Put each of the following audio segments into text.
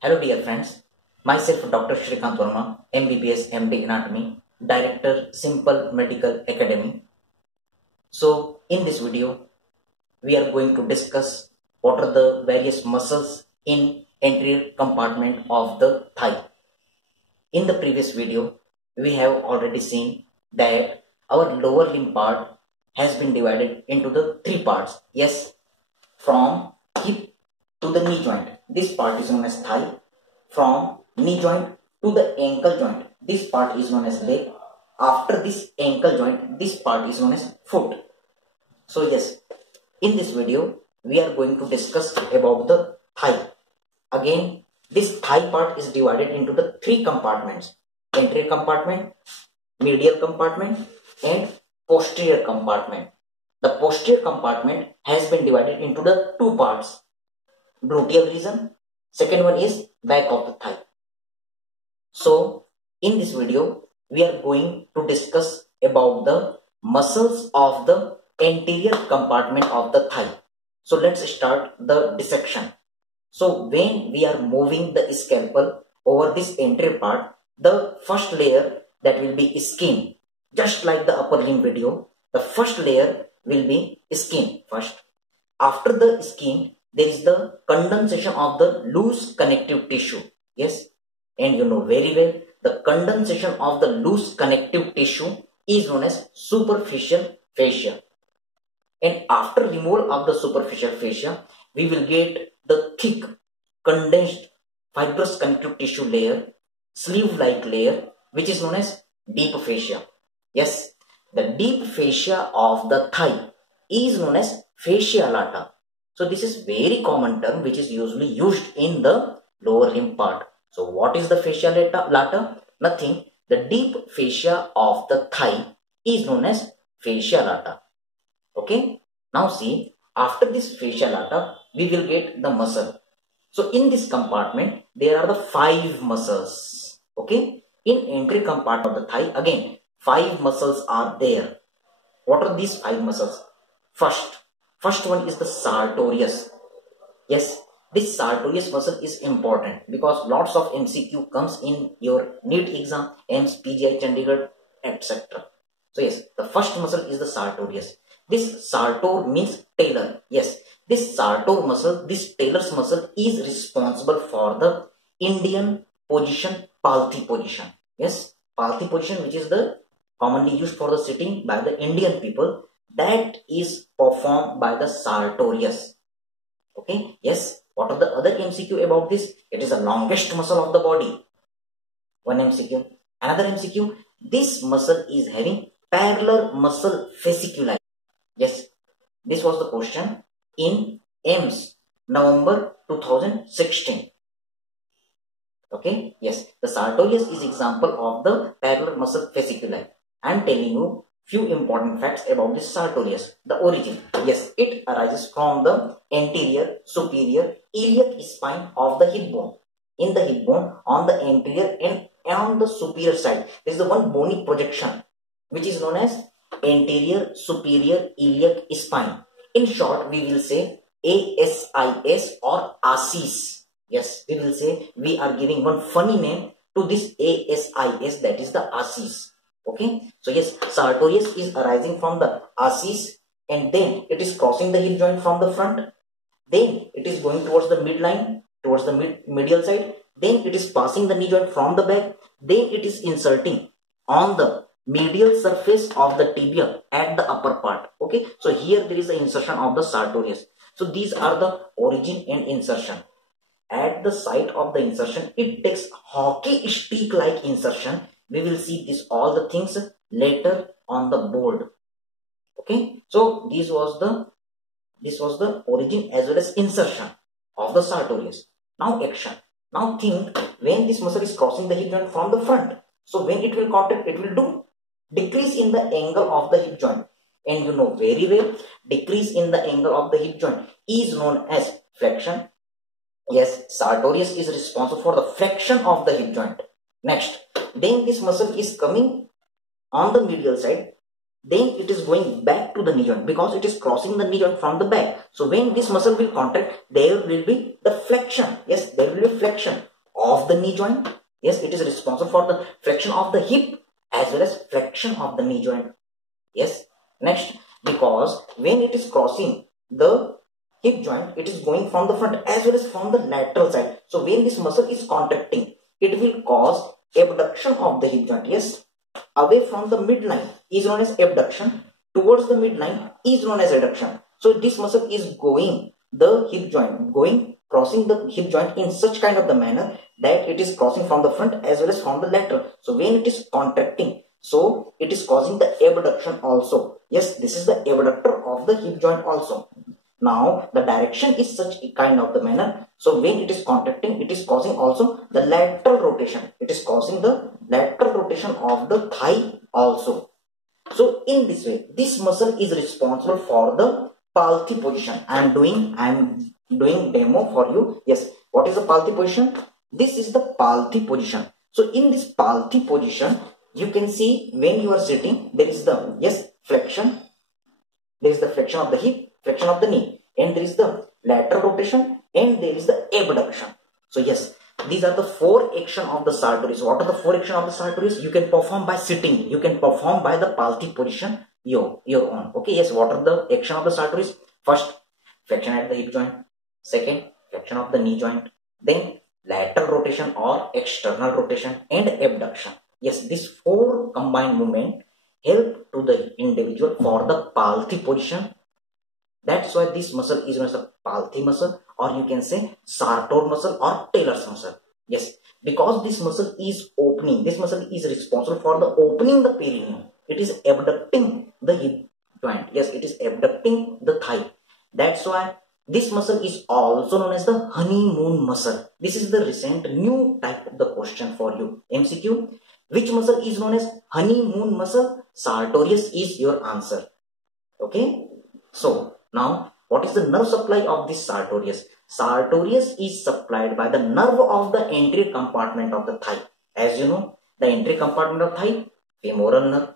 Hello dear friends, myself Dr. Shrikant Verma, MBBS MD Anatomy, Director Simple Medical Academy. So in this video, we are going to discuss what are the various muscles in anterior compartment of the thigh. In the previous video, we have already seen that our lower limb part has been divided into the three parts. Yes, from hip to the knee joint. This part is known as thigh. From knee joint to the ankle joint, this part is known as leg. After this ankle joint, this part is known as foot. So yes, in this video, we are going to discuss about the thigh. Again, this thigh part is divided into the three compartments: anterior compartment, medial compartment, and posterior compartment. The posterior compartment has been divided into the two parts: gluteal region. Second one is back of the thigh. So in this video, we are going to discuss about the muscles of the anterior compartment of the thigh. So let's start the dissection. So when we are moving the scalpel over this anterior part, the first layer that will be skin. Just like the upper limb video, the first layer will be skin first. After the skin, there is the condensation of the loose connective tissue. Yes, and you know very well, the condensation of the loose connective tissue is known as superficial fascia. And after removal of the superficial fascia, we will get the thick, condensed, fibrous connective tissue layer, sleeve-like layer, which is known as deep fascia. Yes, the deep fascia of the thigh is known as fascia lata. So this is very common term which is usually used in the lower limb part. So what is the fascia lata? Nothing. The deep fascia of the thigh is known as fascia lata. Okay. Now see, after this fascia lata, we will get the muscle. So in this compartment, there are the 5 muscles. Okay. In anterior compartment of the thigh, again, 5 muscles are there. What are these 5 muscles? First one is the sartorius. Yes, this sartorius muscle is important because lots of MCQ comes in your NEET exam, AIIMS, PGI, Chandigarh, etc. So yes, the first muscle is the sartorius. This sartor means tailor. Yes, this sartor muscle, this tailor's muscle is responsible for the Indian position, Palthi position. Yes, Palthi position, which is the commonly used for the sitting by the Indian people, that is performed by the sartorius. Okay, yes. What are the other MCQ about this? It is the longest muscle of the body. One MCQ. Another MCQ. This muscle is having parallel muscle fasciculi. Yes, this was the question in AIIMS, November 2016. Okay, yes. The sartorius is example of the parallel muscle fasciculi. I am telling you few important facts about this sartorius. The origin, yes, it arises from the anterior superior iliac spine of the hip bone. In the hip bone, on the anterior and on the superior side, there is the one bony projection which is known as anterior superior iliac spine. In short, we will say ASIS or ASIS. Yes, we will say we are giving one funny name to this ASIS, that is the ASIS. Okay, so yes, sartorius is arising from the ASIS and then it is crossing the hip joint from the front. Then it is going towards the midline, towards the medial side. Then it is passing the knee joint from the back. Then it is inserting on the medial surface of the tibia at the upper part. Okay, so here there is the insertion of the sartorius. So these are the origin and insertion. At the site of the insertion, it takes hockey stick like insertion. We will see this all the things later on the board. Okay, so this was the origin as well as insertion of the sartorius. Now action. Now think, when this muscle is crossing the hip joint from the front, so when it will contract, it will do decrease in the angle of the hip joint. And you know very well, decrease in the angle of the hip joint is known as flexion. Yes, sartorius is responsible for the flexion of the hip joint. Next, then this muscle is coming on the medial side. then it is going back to the knee joint because it is crossing the knee joint from the back. So when this muscle will contract, there will be the flexion. Yes, there will be flexion of the knee joint. Yes, it is responsible for the flexion of the hip as well as flexion of the knee joint. Yes, next, because when it is crossing the hip joint, it is going from the front as well as from the lateral side. So when this muscle is contracting, it will cause abduction of the hip joint. Yes, away from the midline is known as abduction, towards the midline is known as adduction. So this muscle is going the hip joint, crossing the hip joint in such kind of the manner that it is crossing from the front as well as from the lateral. So when it is contracting, so it is causing the abduction also. Yes, this is the abductor of the hip joint also. Now the direction is such a kind of the manner. So when it is contracting, it is causing also the lateral rotation. It is causing the lateral rotation of the thigh also. So in this way, this muscle is responsible for the Palti position. I am doing demo for you. Yes, what is the Palti position? This is the Palti position. So in this Palti position, you can see when you are sitting, there is the flexion. There is the flexion of the hip, flexion of the knee, and there is the lateral rotation, and there is the abduction. So yes, these are the 4 action of the Sartorius. What are the 4 action of the Sartorius? You can perform by sitting. You can perform by the Palti position your own. Okay, yes, what are the action of the Sartorius? First, flexion at the hip joint. Second, flexion of the knee joint. Then lateral rotation or external rotation and abduction. Yes, these 4 combined movement help to the individual for the Palti position. That's why this muscle is known as a Palti muscle, or you can say Sartor muscle or Taylor's muscle. Yes, because this muscle is opening, this muscle is responsible for the opening the perineum. It is abducting the hip joint. Yes, it is abducting the thigh. That's why this muscle is also known as the honeymoon muscle. This is the recent new type of the question for you. MCQ. Which muscle is known as honeymoon muscle? Sartorius is your answer. Okay. So now, what is the nerve supply of this Sartorius? Sartorius is supplied by the nerve of the anterior compartment of the thigh. As you know, the anterior compartment of thigh, femoral nerve.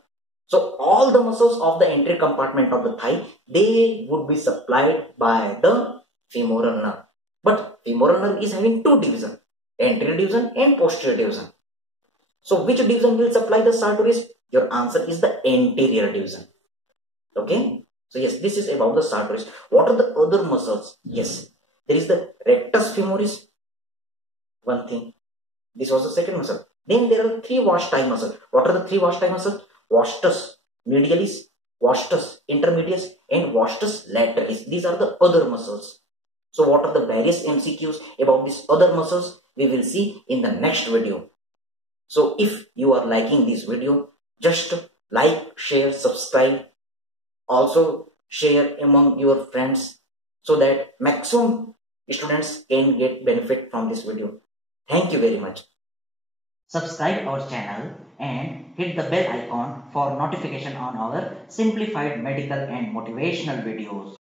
So all the muscles of the anterior compartment of the thigh, they would be supplied by the femoral nerve. But femoral nerve is having 2 divisions, anterior division and posterior division. So which division will supply the Sartorius? Your answer is the anterior division. Okay. So yes, this is about the Sartorius. What are the other muscles? Yes, there is the rectus femoris. One thing. This was the second muscle. Then there are 3 Washtenae muscles. What are the 3 Washtenae muscles? Vastus medialis, vastus intermedius, and vastus lateralis. These are the other muscles. So what are the various MCQs about these other muscles? We will see in the next video. So if you are liking this video, just like, share, subscribe. Also share among your friends so that maximum students can get benefit from this video. Thank you very much. Subscribe our channel and hit the bell icon for notification on our simplified medical and motivational videos.